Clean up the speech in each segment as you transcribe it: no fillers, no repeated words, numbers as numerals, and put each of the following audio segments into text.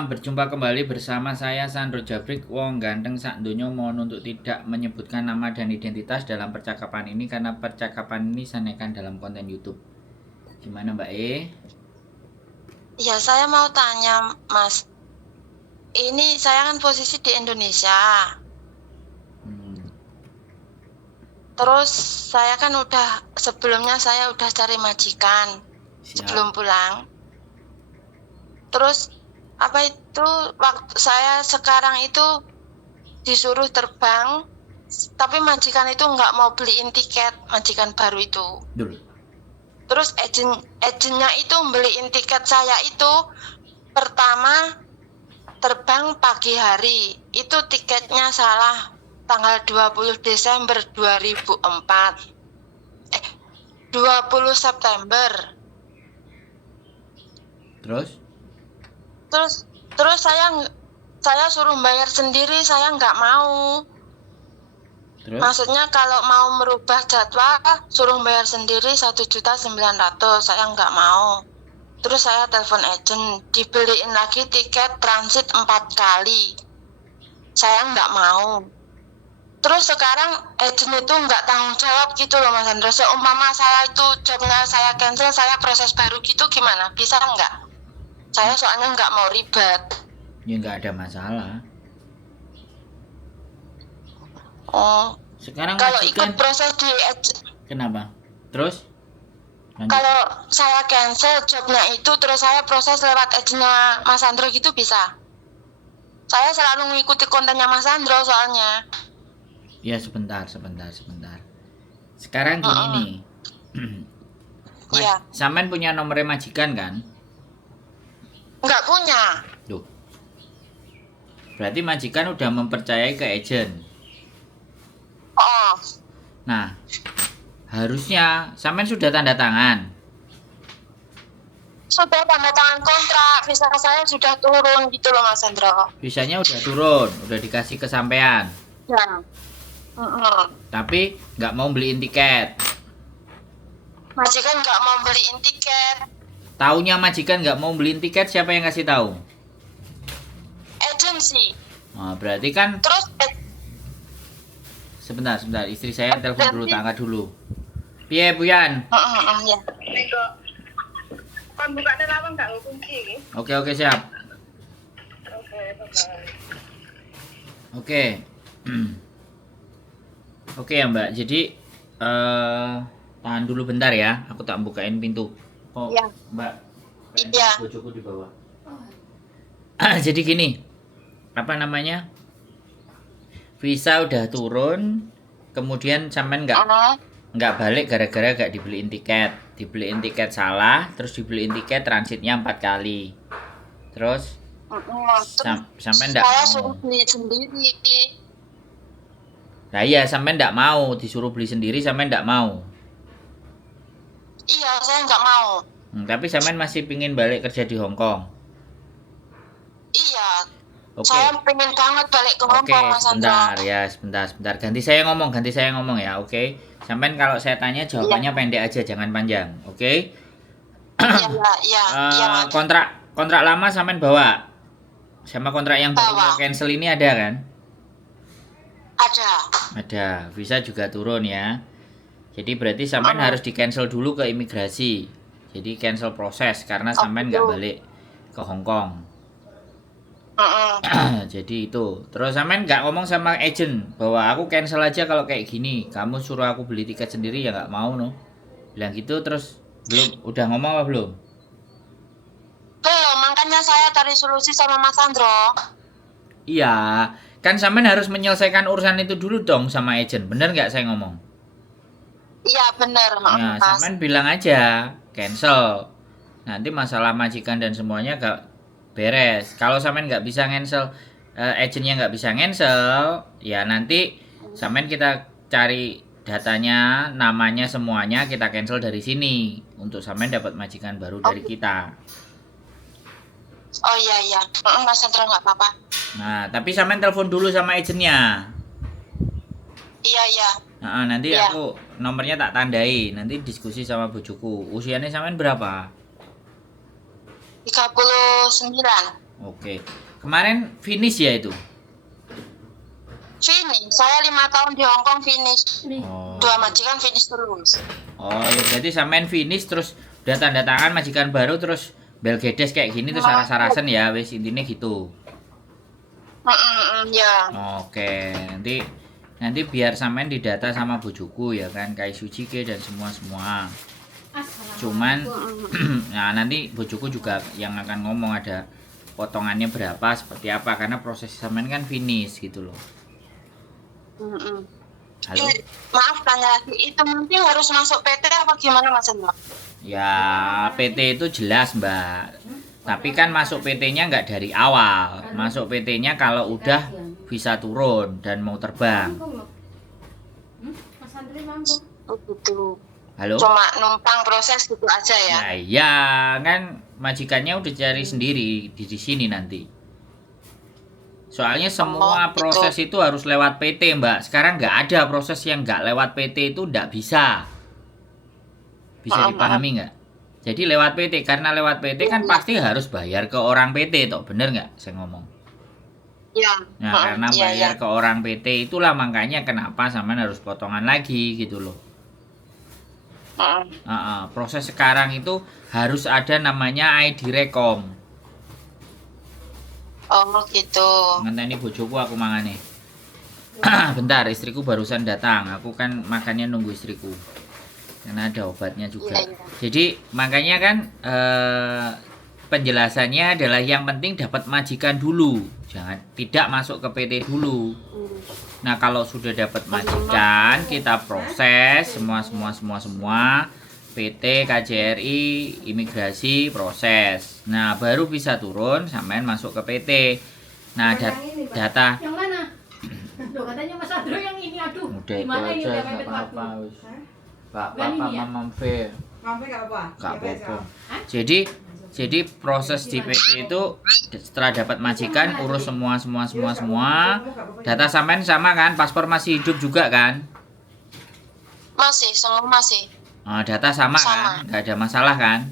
malam, berjumpa kembali bersama saya Sandro Jabrik. Wong ganteng sak donya mohon untuk tidak menyebutkan nama dan identitas dalam percakapan ini karena percakapan ini sanekan dalam konten YouTube. Gimana Mbak E? Ya, saya mau tanya, Mas. Ini saya kan posisi di Indonesia. Terus saya kan sebelumnya saya udah cari majikan sebelum pulang. Terus waktu saya sekarang itu disuruh terbang, tapi majikan itu nggak mau beliin tiket, majikan baru itu. Dulu. Terus agennya itu beliin tiket saya itu pertama terbang pagi hari. Itu tiketnya salah tanggal 20 Desember 2004. 20 September. Terus saya suruh bayar sendiri, saya nggak mau. Terus? Maksudnya kalau mau merubah jadwal suruh bayar sendiri 1.900.000, saya nggak mau. Terus saya telepon agent, dibeliin lagi tiket transit 4 kali. Saya nggak mau. Terus sekarang agent itu nggak tanggung jawab gitu loh Mas Andra. Seumpama saya itu jobnya saya cancel, saya proses baru gitu gimana? Bisa nggak? Saya soalnya nggak mau ribet. Ya nggak ada masalah. Oh. Sekarang kalau majikan, ikut proses di kenapa? Terus? Lanjut. Kalau saya cancel jobnya itu terus saya proses lewat agentnya Mas Andro gitu bisa? Saya selalu mengikuti kontennya Mas Andro soalnya. Ya sebentar. Sekarang gini nih. Iya. Sampean punya nomornya majikan kan? Nggak punya. Duh. Berarti majikan udah mempercayai ke agent. Oh. Nah, harusnya sampean sudah tanda tangan. Sudah tanda tangan kontrak, visa saya sudah turun gitu loh Mas Andro. Visanya udah turun, udah dikasih ke sampean. Ya. Tapi nggak mau beliin tiket. Majikan nggak mau beliin tiket. Taunya majikan nggak mau beliin tiket, siapa yang kasih tahu? Agensi. Nah, berarti kan. Terus Sebentar, istri saya telepon dulu, tangga dulu. Piye, Buyan? Ya. Kon bukane lawang gak kunci iki. Oke, siap. Oke, bye-bye. Oke. Oke ya, Mbak. Jadi tahan dulu bentar ya. Aku tak bukain pintu. Oh, ya. Mbak. Iya. Bojoku di bawah. Jadi gini. Apa namanya? Visa udah turun, kemudian sampean nggak balik gara-gara nggak dibeliin tiket salah, terus dibeliin tiket transitnya 4 kali, terus sampean nggak mau. Saya suruh beli sendiri. Nah iya, sampean nggak mau, disuruh beli sendiri sampean nggak mau. Iya, saya nggak mau. Tapi sampean masih pingin balik kerja di Hong Kong. Iya. Oke. Saya pengen banget balik ke Hong Kong, Mas Andro. Sebentar. Ganti saya ngomong ya, oke? Sampean kalau saya tanya jawabannya pendek aja, jangan panjang, oke? Iya. Kontrak lama sampean bawa. Sama kontrak yang baru mau cancel ini ada kan? Ada. Visa juga turun ya. Jadi berarti sampean harus di cancel dulu ke imigrasi. Jadi cancel proses karena sampean nggak balik ke Hong Kong. Jadi itu. Terus sampean nggak ngomong sama agent bahwa aku cancel aja kalau kayak gini. Kamu suruh aku beli tiket sendiri ya nggak mau no. Bilang gitu terus belum. Udah ngomong apa belum? Belum, makanya saya cari solusi sama Mas Andro. Iya, kan sampean harus menyelesaikan urusan itu dulu dong sama agent. Bener nggak saya ngomong? Iya bener. Nah, sampean bilang aja cancel. Nanti masalah majikan dan semuanya gak beres. Kalau sampean nggak bisa cancel, agentnya nggak bisa cancel, ya nanti sampean kita cari datanya, namanya semuanya kita cancel dari sini untuk sampean dapat majikan baru dari kita. Oh iya. Mas Andro nggak apa-apa. Nah, tapi sampean telepon dulu sama agentnya. Iya. Nah, nanti aku nomornya tak tandai. Nanti diskusi sama bojoku. Usianya sampean berapa? 39. Oke. Kemarin finish ya itu? Finish. Saya 5 tahun di Hong Kong finish. Oh. 2 majikan finish terus. Oh, ya berarti sampean finish terus udah tanda tangan majikan baru terus Belgedes kayak gini terus saras-sarasen ya, wis intinya gitu. Ya. Oke, nanti biar sampean didata sama bojoku ya kan, Kai Sujike dan semua. Cuman nah nanti bojoku juga yang akan ngomong ada potongannya berapa seperti apa karena proses sampean kan finish gitu loh. Halo. Maaf tanya lagi, itu nanti harus masuk PT apa gimana Mas Hendra? Ya, PT itu jelas, Mbak. Tapi kan masuk PT-nya nggak dari awal. Masuk PT-nya kalau udah bisa turun dan mau terbang. Oh gitu. Halo? Cuma numpang proses gitu aja ya. Nah, ya, kan majikannya udah cari sendiri di sini nanti. Soalnya semua proses itu harus lewat PT, Mbak. Sekarang nggak ada proses yang nggak lewat PT itu nggak bisa. Bisa dipahami nggak? Jadi lewat PT, karena lewat PT kan pasti harus bayar ke orang PT toh, bener nggak saya ngomong? Ya. Nah, karena bayar ke orang PT itulah makanya kenapa sampean harus potongan lagi gitu loh. Proses sekarang itu harus ada namanya ID Rekom. Oh gitu. Ngenteni bojoku aku mangane. Bentar, istriku barusan datang. Aku kan makannya nunggu istriku. Karena ada obatnya juga. Jadi makanya kan penjelasannya adalah yang penting dapat majikan dulu. Jangan tidak masuk ke PT dulu. Nah, kalau sudah dapat majikan, kita proses semua PT, KJRI, imigrasi, proses. Nah, baru bisa turun sampean masuk ke PT. Nah, data yang mana? Loh, katanya Mas Adro yang ini, aduh. udah itu Gimana ini aja udah nggak mepet apa-apa waktu? wis. Pak Bukan Papa ini ya? Mamam V Mampu nggak apa-apa? nggak Ya, apa-apa. Hah? Jadi proses di PT itu setelah dapat majikan urus semua data sampean sama kan, paspor masih hidup juga kan? Masih, semua masih. Nah, data sama kan, nggak ada masalah kan?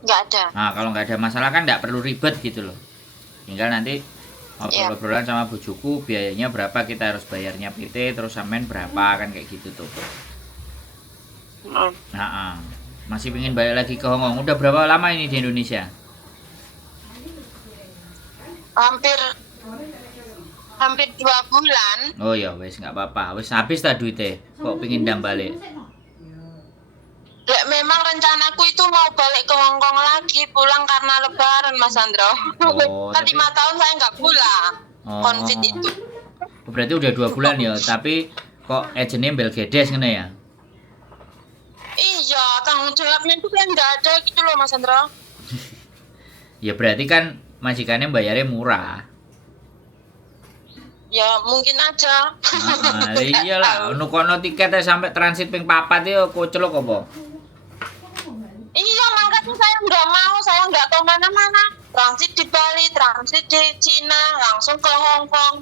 Nggak ada. Nah, kalau nggak ada masalah kan nggak perlu ribet gitu loh. Tinggal nanti obrolan sama bojoku biayanya berapa, kita harus bayarnya PT, terus sampean berapa kan kayak gitu tuh. Nah, masih pengen balik lagi ke Hong Kong. Udah berapa lama ini di Indonesia? Hampir 2 bulan. Oh ya wes nggak apa-apa. Wes habis tak duitnya. Kok pengen ndang balik? Ya, memang rencanaku itu mau balik ke Hong Kong lagi, pulang karena Lebaran, Mas Andro. Oh, kan tapi- 5 tahun saya nggak pulang. Oh. Covid itu. Berarti udah 2 bulan ya. Tapi kok agentnya Belgedes ngene ya? Iya, tanggung jawabnya itu kan nggak ada gitu loh, Mas Andro. Ya berarti kan majikannya bayarnya murah. Ya mungkin aja. Nah, iyalah, ono kono tiketnya sampai transit ping papat ya kocelok apa? Iya, makanya saya nggak mau, saya nggak tahu mana-mana. Transit di Bali, transit di Cina, langsung ke Hong Kong.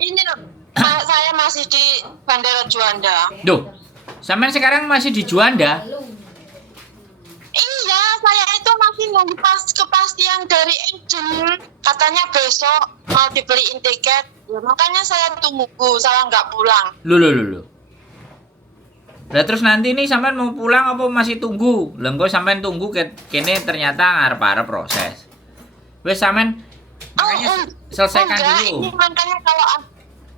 Ini loh, saya masih di Bandara Juanda. Duh, sampean sekarang masih di Juanda? Iya, saya itu masih nunggu kepastian dari agent. Katanya besok mau dibeliin tiket. Ya, makanya saya tunggu, saya nggak pulang. Loh. Lah terus nanti nih sampean mau pulang apa masih tunggu? Lah engko sampean tunggu kene ternyata arep-arep proses. Wes sampean makanya selesaikan enggak, dulu. ini makanya kalau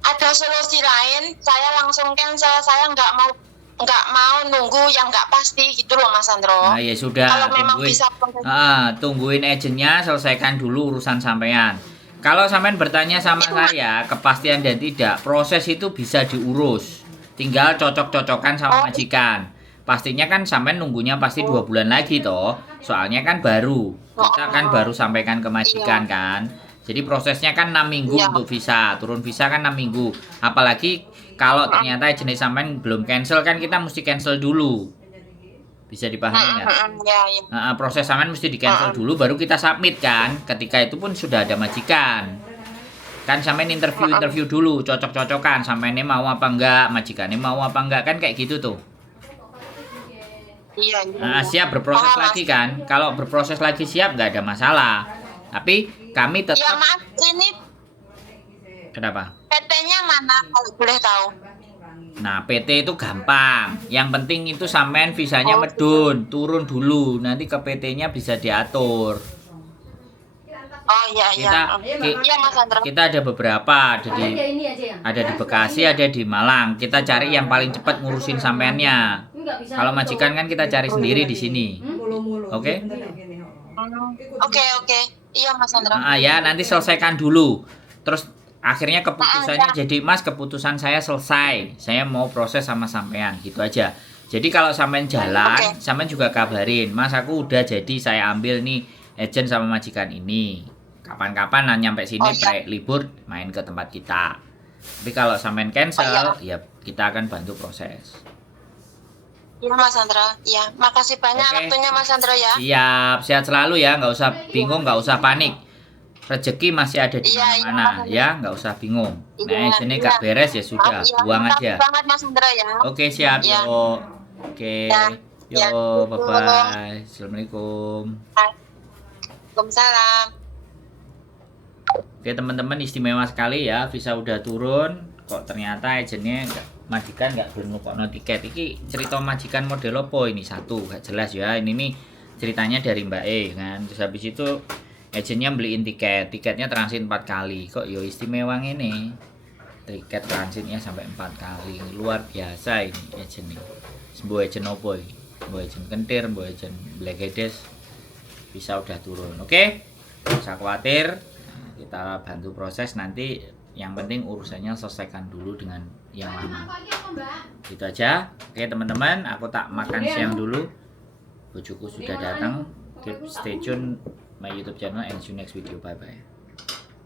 ada solusi lain, saya langsung cancel. Saya nggak mau nunggu yang nggak pasti gitu loh, Mas Andro. Nah ya sudah, Kalau memang bisa tungguin agentnya, selesaikan dulu urusan sampean. Kalau sampean bertanya sama saya, kepastian dan tidak, proses itu bisa diurus. Tinggal cocok-cocokan sama majikan. Pastinya kan sampean nunggunya pasti 2 bulan lagi toh. Soalnya kan baru. Kita kan baru sampaikan ke majikan kan. Jadi prosesnya kan 6 minggu untuk visa. Turun visa kan 6 minggu. Apalagi kalau ternyata jenis sampean belum cancel kan kita mesti cancel dulu. Bisa dipahami nggak? Ya. Proses sampean mesti di cancel dulu baru kita submit kan. Ketika itu pun sudah ada majikan. Kan sampean interview dulu, cocok-cocokan sampean mau apa enggak, majikannya mau apa enggak kan kayak gitu tuh. Iya. Nah, siap berproses Mas. lagi kan? Kalau berproses lagi siap nggak ada masalah. Tapi kami Ya tetap. Mas, ini Kenapa? PT-nya mana kalau boleh tahu? Nah, PT itu gampang. Yang penting itu sampean visanya Oh, medun, turun dulu. Nanti ke PT-nya bisa diatur. Oh iya iya. Iya Mas Sandro. Kita ada beberapa, ada Ada di ini aja yang. Bekasi, ada di Malang. Kita cari yang paling cepat ngurusin sampeannya. Enggak bisa. Kalau majikan kan kita cari sendiri di sini. Oke? Oke. Iya Mas Sandro. Nah, ya, nanti selesaikan dulu. Terus akhirnya keputusannya jadi Mas, keputusan saya selesai. Saya mau proses sama sampean, gitu aja. Jadi kalau sampean jalan, sampean juga kabarin, Mas aku udah jadi saya ambil nih agent sama majikan ini. Kapan-kapan nyampe sini libur main ke tempat kita. Tapi kalau sampean cancel, ya kita akan bantu proses. Iya Mas Sandro. Iya, makasih banyak Oke. waktunya Mas Sandro ya. Siap, sehat selalu ya, nggak usah bingung, nggak usah panik. Rezeki masih ada di Iya, mana-mana ya, nggak usah bingung. Nah, sini nggak beres ya sudah, buang aja. Makasih banget Mas Sandro ya. Oke, siap, Iya. yo. Oke, Ya. yo, bye-bye. Assalamualaikum. Waalaikumsalam. Oke, teman-teman, istimewa sekali ya, visa udah turun. Kok ternyata agennya majikan nggak belum nukokno tiket. Iki cerita majikan model apa ini? Satu nggak jelas ya. Ini nih ceritanya dari Mbak E kan. Terus habis itu agennya beliin tiketnya transit 4 kali. Kok yo istimewa ini? Tiket transitnya sampai 4 kali. Luar biasa ini agen ini. Sebuah agen opo iki? Sebuah agen kentir, sebuah agen Blegedes. Bisa udah turun. Oke? Nggak usah khawatir. Nah, kita bantu proses nanti. Yang penting urusannya selesaikan dulu dengan yang lama. Gitu aja. Oke teman-teman, aku tak makan siang dulu. Bojoku sudah datang. Keep stay tune my YouTube channel and see you next video. Bye bye.